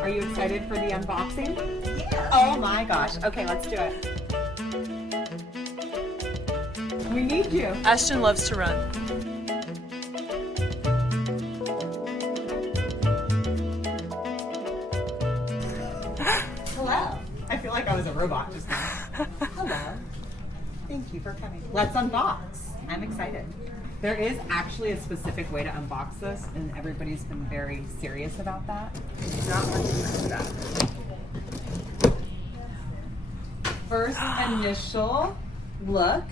Are you excited for the unboxing? Yeah. Oh my gosh. Okay, let's do it. We need you. Ashton loves to run. Hello. I feel like I was a robot just now. Hello. Thank you for coming. Let's unbox. I'm excited. There is actually a specific way to unbox this, and everybody's been very serious about that. It's not like that. First initial look,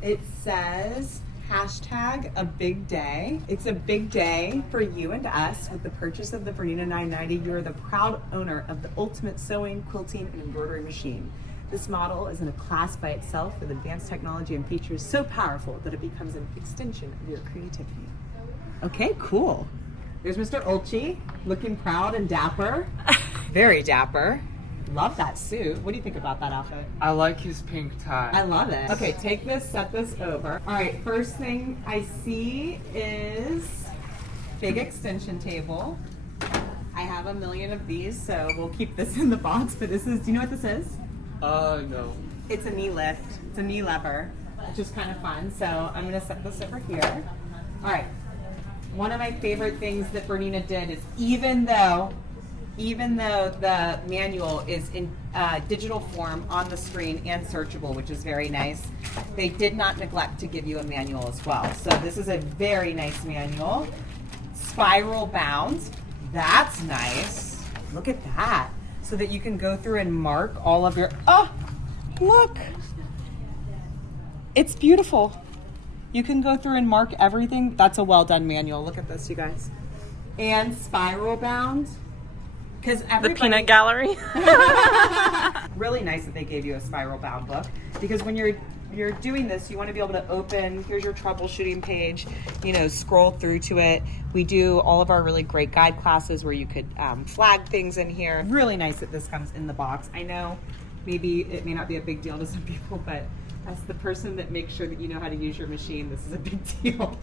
it says hashtag a big day. It's a big day for you and us. With the purchase of the Bernina 990, you are the proud owner of the ultimate sewing, quilting, and embroidery machine. This model is in a class by itself with advanced technology and features so powerful that it becomes an extension of your creativity. Okay, cool. There's Mr. Olchi, looking proud and dapper. Very dapper. Love that suit. What do you think about that outfit? I like his pink tie. I love it. Okay, take this, set this over. All right, first thing I see is big extension table. I have a million of these, so we'll keep this in the box, but this is, do you know what this is? No. It's a knee lift. It's a knee lever, which is kind of fun. So I'm gonna set this over here. All right. One of my favorite things that Bernina did is even though the manual is in digital form on the screen and searchable, which is very nice, they did not neglect to give you a manual as well. So this is a very nice manual. Spiral bound. That's nice. Look at that. So that you can go through and mark all of your, oh, look. It's beautiful. You can go through and mark everything. That's a well done manual. Look at this, you guys. And spiral bound. Because The peanut gallery. Really nice that they gave you a spiral bound book, because when you're doing this, you want to be able to open, here's your troubleshooting page, you know, scroll through to it. We do all of our really great guide classes where you could flag things in here. Really nice that this comes in the box. I know maybe it may not be a big deal to some people, but as the person that makes sure that you know how to use your machine, this is a big deal.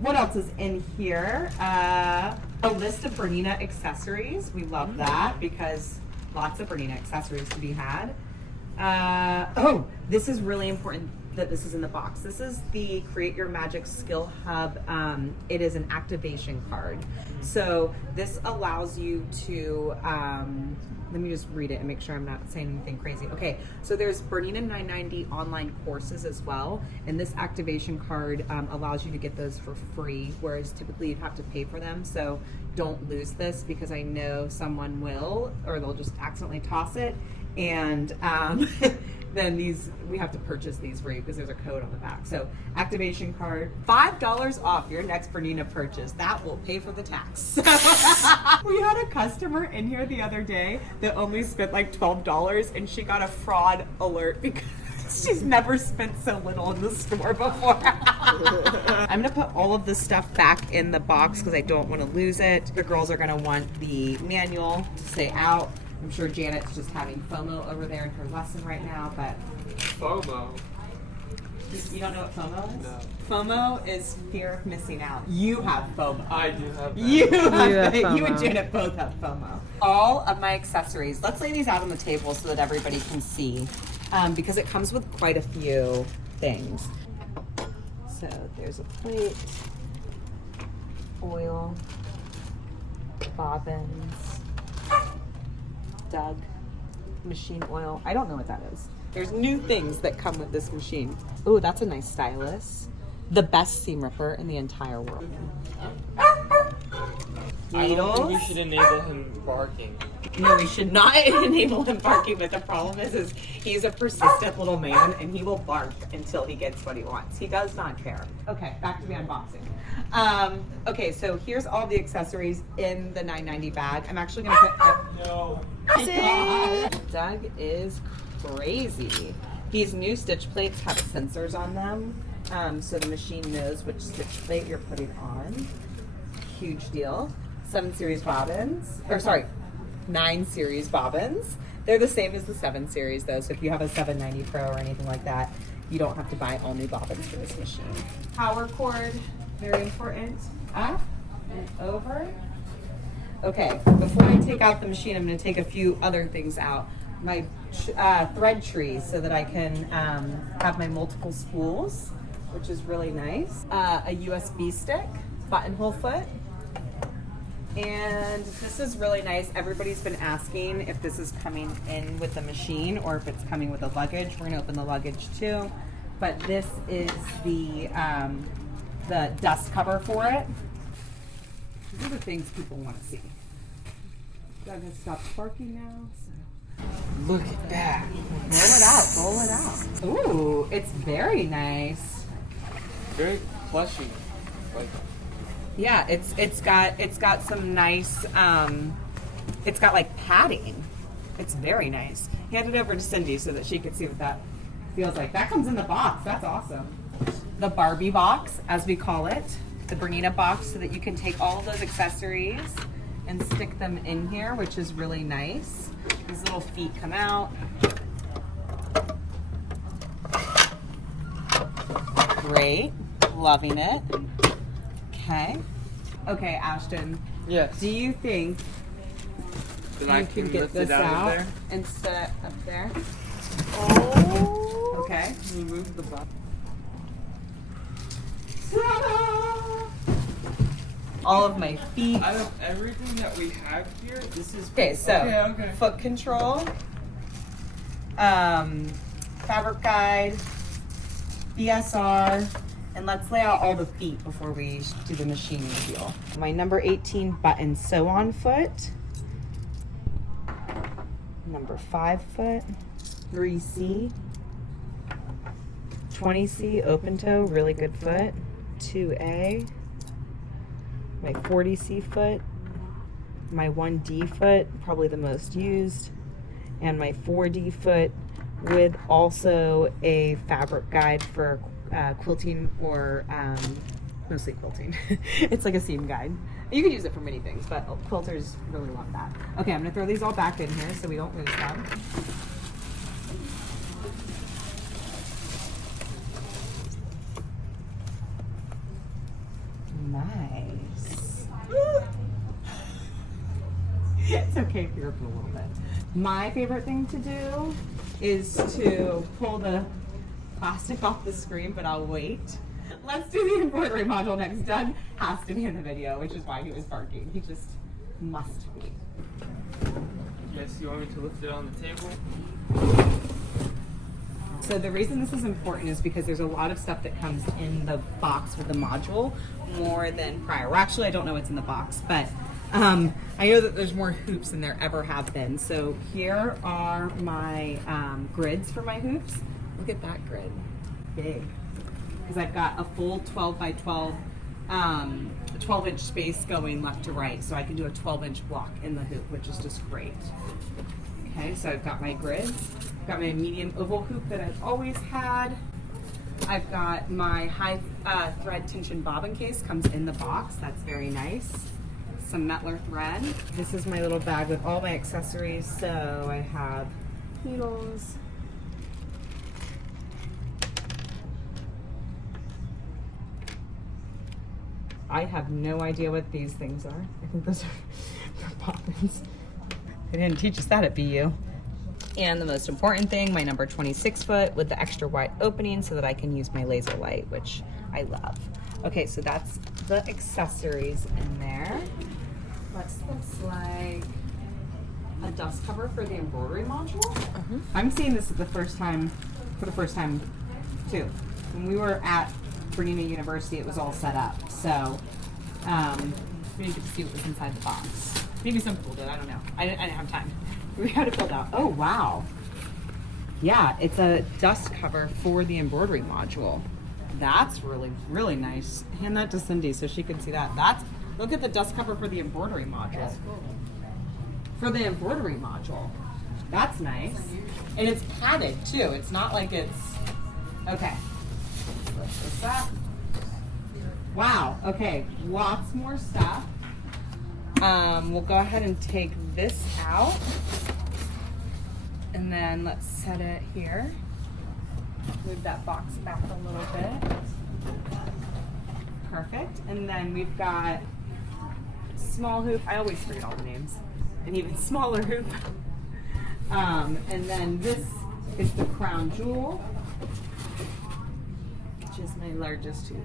What else is in here? A list of Bernina accessories. We love that because lots of Bernina accessories to be had. Oh, this is really important that this is in the box. This is the Create Your Magic Skill Hub. It is an activation card. So this allows you to, let me just read it and make sure I'm not saying anything crazy. Okay, so there's Bernina 990 online courses as well, and this activation card allows you to get those for free, whereas typically you'd have to pay for them. So don't lose this, because I know someone will, or they'll just accidentally toss it, and then we have to purchase these for you because there's a code on the back. So activation card, $5 off your next Bernina purchase. That will pay for the tax. We had a customer in here the other day that only spent like $12, and she got a fraud alert because she's never spent so little in the store before. I'm gonna put all of this stuff back in the box because I don't want to lose it. The girls are gonna want the manual to stay out. I'm sure Janet's just having FOMO over there in her lesson right now, but... FOMO? You don't know what FOMO is? No. FOMO is fear of missing out. You have FOMO. I do have that. You have FOMO. You and Janet both have FOMO. All of my accessories, let's lay these out on the table so that everybody can see, because it comes with quite a few things. So there's a plate, foil, bobbins, Doug, machine oil. I don't know what that is. There's new things that come with this machine. Oh, that's a nice stylus. The best seam ripper in the entire world. I don't think we Needles. should enable him barking. No, we should not enable him barking, but the problem is he's a persistent little man and he will bark until he gets what he wants. He does not care. Okay, back to the unboxing. Okay, so here's all the accessories in the 990 bag. I'm actually gonna put... No. Doug is crazy. These new stitch plates have sensors on them, so the machine knows which stitch plate you're putting on. Huge deal. 7 series bobbins, or sorry, 9 series bobbins. They're the same as the 7 series though, so if you have a 790 Pro or anything like that, you don't have to buy all new bobbins for this machine. Power cord, very important. Up and over. Okay, before I take out the machine, I'm going to take a few other things out. My thread tree so that I can have my multiple spools, which is really nice. A USB stick, buttonhole foot. And this is really nice. Everybody's been asking if this is coming in with the machine or if it's coming with the luggage. We're going to open the luggage too. But this is the dust cover for it. These are the things people want to see. I'm going to stop barking now. So. Look at that. Roll it out, roll it out. Ooh, it's very nice. Very plushy. Like, yeah, it's got some nice it's got like padding. It's very nice. Hand it over to Cindy so that she can see what that feels like. That comes in the box. That's awesome. The Barbie box, as we call it, the Bernina box, so that you can take all of those accessories and stick them in here, which is really nice. These little feet come out. Great. Loving it. Okay. Okay, Ashton. yes. Do you think Then you I can get lift this it out out of there. and set it up there? Oh. Okay. Remove the box. All of my feet. Out of everything that we have here, this is Okay, so okay. foot control, fabric guide, BSR, and let's lay out all the feet before we do the machine reveal. My number 18 button sew-on foot, number 5 foot, 3C, 20C open toe, really good foot, 2A, my 40C foot, my 1D foot, probably the most used, and my 4D foot with also a fabric guide for quilting or mostly quilting. It's like a seam guide. You can use it for many things, but quilters really want that. Okay, I'm gonna throw these all back in here so we don't lose them. Nice. It's okay if you're up a little bit. My favorite thing to do is to pull the plastic off the screen, but I'll wait. Let's do the embroidery module next. Doug has to be in the video, which is why he was barking. He just must be. Yes, you want me to lift it on the table? So the reason this is important is because there's a lot of stuff that comes in the box with the module more than prior. Well, actually, I don't know what's in the box, but I know that there's more hoops than there ever have been. So here are my grids for my hoops. Look at that grid, big. Because I've got a full 12 by 12, 12-inch space going left to right. So I can do a 12-inch block in the hoop, which is just great. Okay, so I've got my grids. Got my medium oval hoop that I've always had. I've got my high thread tension bobbin case, comes in the box. That's very nice. Some Metler thread. This is my little bag with all my accessories. So I have needles. I have no idea what these things are. I think those are bobbins. They didn't teach us that at BU. And the most important thing, my number 26 foot with the extra wide opening so that I can use my laser light, which I love. Okay, so that's the accessories in there. What's this like? A dust cover for the embroidery module? I'm seeing this for the first time too. When we were at Bernina University, it was all set up. So we didn't get to see what was inside the box. Maybe some people did, I don't know. I didn't have time. We had to build out. Oh, wow. Yeah, it's a dust cover for the embroidery module. That's really, really nice. Hand that to Cindy so she can see that. Look at the dust cover for the embroidery module. That's cool. For the embroidery module. That's nice. And it's padded too. It's not like it's, okay. What's that? Wow, okay, lots more stuff. We'll go ahead and take this out. And then let's set it here. Move that box back a little bit. Perfect. And then we've got small hoop. I always forget all the names. An even smaller hoop. And then this is the crown jewel, which is my largest hoop.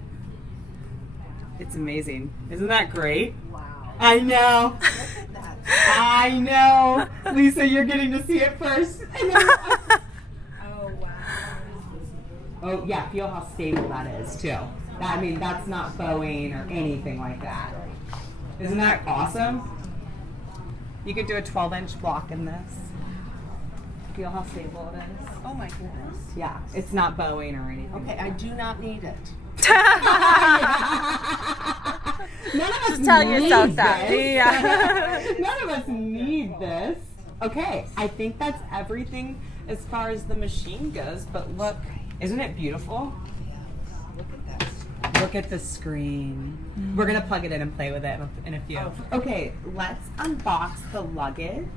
It's amazing. Isn't that great? Wow. I know. Look at that. I know. Lisa, you're getting to see it first. Oh, wow. Oh, yeah, feel how stable that is, too. I mean, that's not bowing or anything like that. Isn't that awesome? You could do a 12-inch block in this. Feel how stable it is? Oh, my goodness. Yeah, it's not bowing or anything. Okay, I do not need it. None of us Tell need yourself that. this. Yeah. None of us need this. Okay, I think that's everything as far as the machine goes, but look, isn't it beautiful? Look at that. Look at the screen. We're gonna plug it in and play with it in a few. Okay, let's unbox the luggage.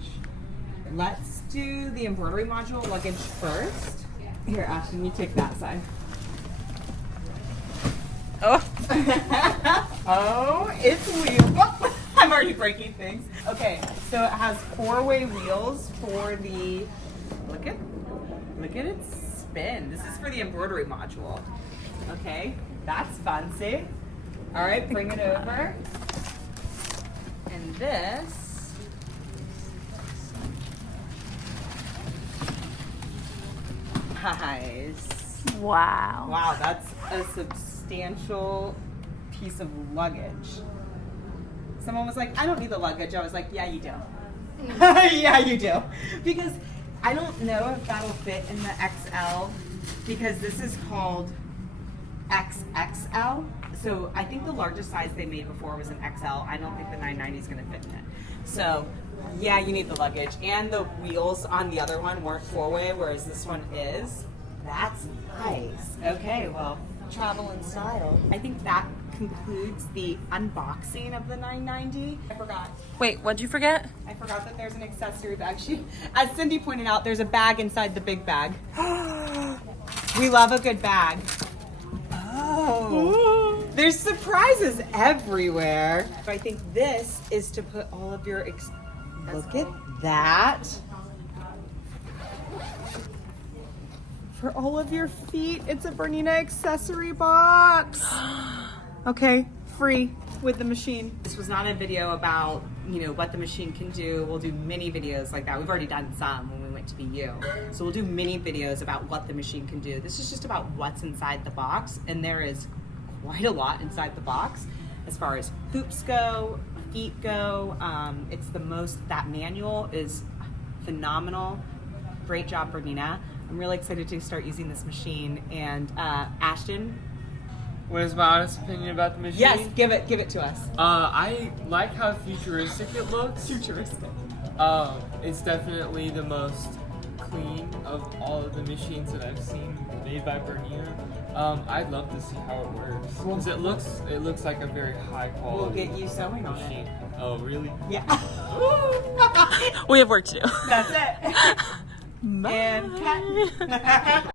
Let's do the embroidery module luggage first. Here, Ashton, you take that side. Oh. Oh, it's wheel. Oh, I'm already breaking things. Okay, so it has 4-way wheels for the. Look at it spin. This is for the embroidery module. Okay, that's fancy. All right, bring it over. And this. Guys. Wow. Wow, that's a substantial piece of luggage. Someone was like, I don't need the luggage. I was like, yeah, you do. Yeah, you do. Because I don't know if that'll fit in the XL because this is called XXL. So I think the largest size they made before was an XL. I don't think the 990 is going to fit in it. So yeah, you need the luggage. And the wheels on the other one weren't 4-way, whereas this one is. That's nice. Okay, well, travel in style. I think that concludes the unboxing of the 990. I forgot. Wait, what'd you forget? I forgot that there's an accessory bag. As Cindy pointed out, there's a bag inside the big bag. We love a good bag. Oh. There's surprises everywhere. I think this is to put all of your... Look at that. For all of your feet, it's a Bernina accessory box. Okay, free with the machine. This was not a video about, what the machine can do. We'll do mini videos like that. We've already done some when we went to BU. So we'll do mini videos about what the machine can do. This is just about what's inside the box, and there is quite a lot inside the box as far as hoops go, feet go. That manual is phenomenal. Great job, Bernina. I'm really excited to start using this machine. And Ashton? What is my honest opinion about the machine? Yes, give it to us. I like how futuristic it looks. Futuristic. It's definitely the most clean of all of the machines that I've seen made by Bernina. I'd love to see how it works because it looks like a very high quality. We'll get you sewing on machine. it. Oh, really? Yeah. We have work to do. That's it. Bye. And cut.